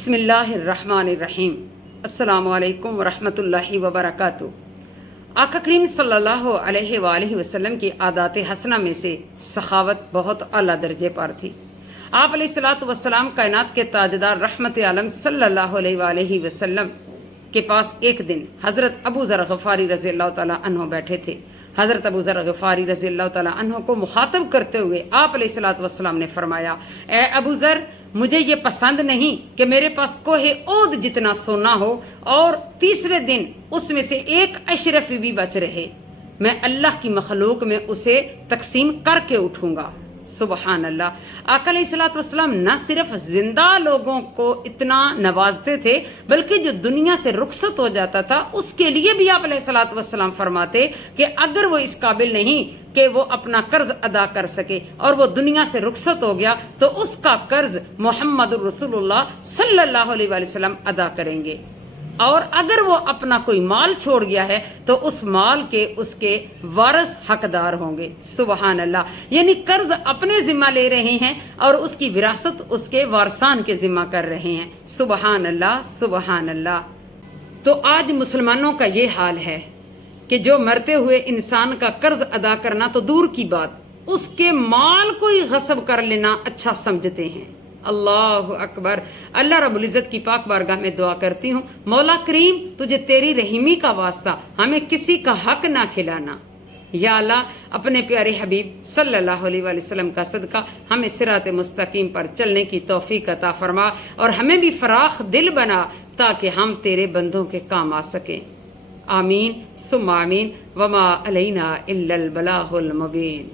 بسم اللہ الرحمن الرحیم۔ السلام علیکم ورحمۃ اللہ وبرکاتہ۔ آقا کریم صلی اللہ علیہ وآلہ وسلم کی عادات حسنہ میں سے سخاوت بہت اعلیٰ درجے پر تھی۔ آپ علیہ الصلوۃ والسلام کائنات کے تاجدار رحمت عالم صلی اللہ علیہ وآلہ وسلم کے پاس ایک دن حضرت ابو ذر غفاری رضی اللہ تعالیٰ عنہ بیٹھے تھے۔ حضرت ابو ذر غفاری رضی اللہ تعالیٰ عنہ کو مخاطب کرتے ہوئے آپ علیہ الصلوۃ والسلام نے فرمایا، اے ابو ذر، مجھے یہ پسند نہیں کہ میرے پاس کوہ عود جتنا سونا ہو اور تیسرے دن اس میں سے ایک اشرف بھی بچ رہے، میں اللہ کی مخلوق میں اسے تقسیم کر کے اٹھوں گا۔ سبحان اللہ۔ آقا علیہ الصلوۃ والسلام نہ صرف زندہ لوگوں کو اتنا نوازتے تھے بلکہ جو دنیا سے رخصت ہو جاتا تھا اس کے لیے بھی آپ علیہ الصلوۃ والسلام فرماتے کہ اگر وہ اس قابل نہیں کہ وہ اپنا قرض ادا کر سکے اور وہ دنیا سے رخصت ہو گیا تو اس کا قرض محمد رسول اللہ صلی اللہ علیہ وآلہ وسلم ادا کریں گے، اور اگر وہ اپنا کوئی مال چھوڑ گیا ہے تو اس مال کے اس کے وارث حقدار ہوں گے۔ سبحان اللہ۔ یعنی قرض اپنے ذمہ لے رہے ہیں اور اس کی وراثت اس کے وارثان کے ذمہ کر رہے ہیں۔ سبحان اللہ، سبحان اللہ۔ تو آج مسلمانوں کا یہ حال ہے کہ جو مرتے ہوئے انسان کا قرض ادا کرنا تو دور کی بات، اس کے مال کو ہی غصب کر لینا اچھا سمجھتے ہیں۔ اللہ اکبر۔ اللہ رب العزت کی پاک بارگاہ میں دعا کرتی ہوں، مولا کریم تجھے تیری رحیمی کا واسطہ ہمیں کسی کا حق نہ کھلانا۔ یا اللہ، اپنے پیارے حبیب صلی اللہ علیہ وآلہ وسلم کا صدقہ ہمیں صراط مستقیم پر چلنے کی توفیق عطا فرما اور ہمیں بھی فراخ دل بنا تاکہ ہم تیرے بندوں کے کام آ سکیں۔ آمین ثم آمین۔ وما علینا الا البلاغ المبین۔